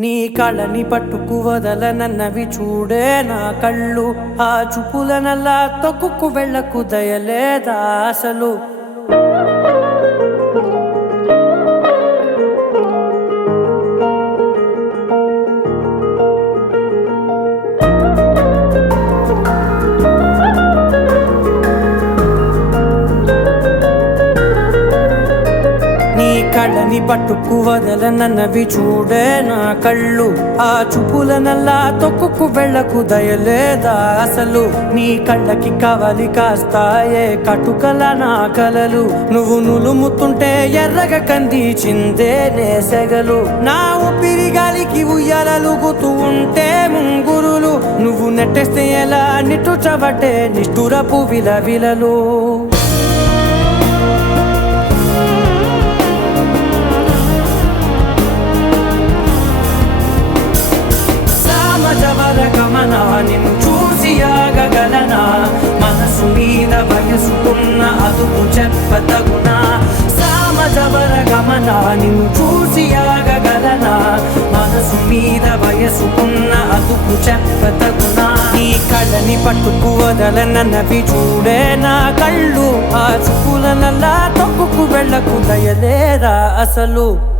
నీ కళ్ళని పట్టుకు వదలనన్నవి చూడే నా కళ్ళు. ఆ చూపులనల్లా తొక్కుకు వెళ్ళకు దయలేదా అసలు. కళ్ళని పట్టుకు వదలనన్నవి చూడే నా కళ్ళు. ఆ చూపులనల్లా తొక్కుకు వెళ్ళకు దయలేదా అసలు. నీ కళ్ళకి కవలి కాస్తాయే కటుకల నా కలలు. నువ్వు నులుముతుంటే ఎర్రగా కందిచిందే నేసెగలు. నా ఊపిరి గాలికి ఉయ్యాలలుగుతూ ఉంటే ముంగురులు. నువ్వు నెట్టేస్తే ఎలా నిట్టుచబట్టే నిష్ఠురపు విలవిలలు. గమనా నిన్ను చూసి ఆగగలనా. మనసు మీద వయసుకున్న అదుపు చెప్పతగునా. సామజవర గమనా నిన్ను చూసి ఆగగలనా. మనసు మీద వయసుకున్న అదుపు చెప్పతగునా. నీ కళ్ళని పట్టుకు వదలనన్నవి చూడే నా కళ్ళు. ఆ చూపులనల్లా తొక్కుకు వెళ్ళకు దయలేదా అసలు.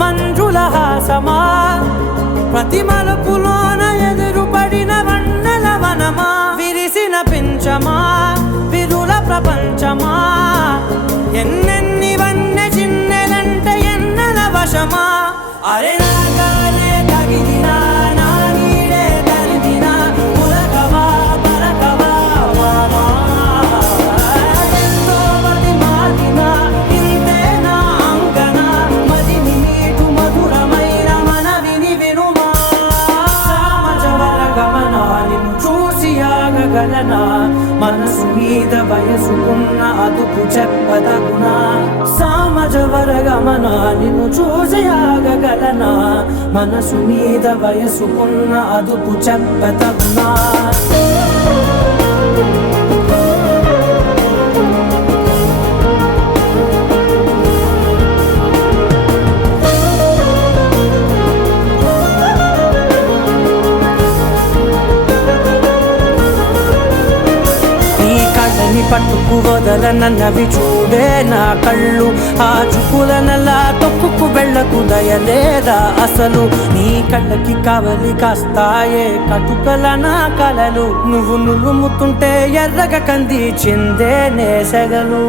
మంజుల హాసమా ప్రతి మలుపులోన ఎదురుపడిన వన్నెల వనమా. విరిసిన పించమా విరుల ప్రపంచమా. ఎన్నెన్ని వన్నె చిన్నెలంటే ఎన్నెల వశమా. అరే నాగాలే తగిలినా నా నీడే తరిదినా. ఉలకవా పలకవా వామా. ఎంతో మతి మారినా ఇంతే నా అంగన. మదిని నీటు మధురమైన మనవిని వినుమా. సామజవర గమనా నిన్ను చూసి ఆగగలనా. మనసు మీద వయసుకున్న అదుపు చెప్పదగునా. సామజవర గమనా నిన్ను చూసి ఆగగలనా. మనసు మీద వయసుకున్న అదుపు చెప్పదగునా. పట్టుకు వదలనన్నవి చూడే నా కళ్ళు. ఆ చూపులనల్లా తొక్కుకు వెళ్ళకు దయలేదా అసలు. నీ కళ్ళకి కవలి కాస్తాయే కటుకల నా కలలు. నువ్వు నులుముతుంటే ఎర్రగా కందిచిందే నేసెగలు.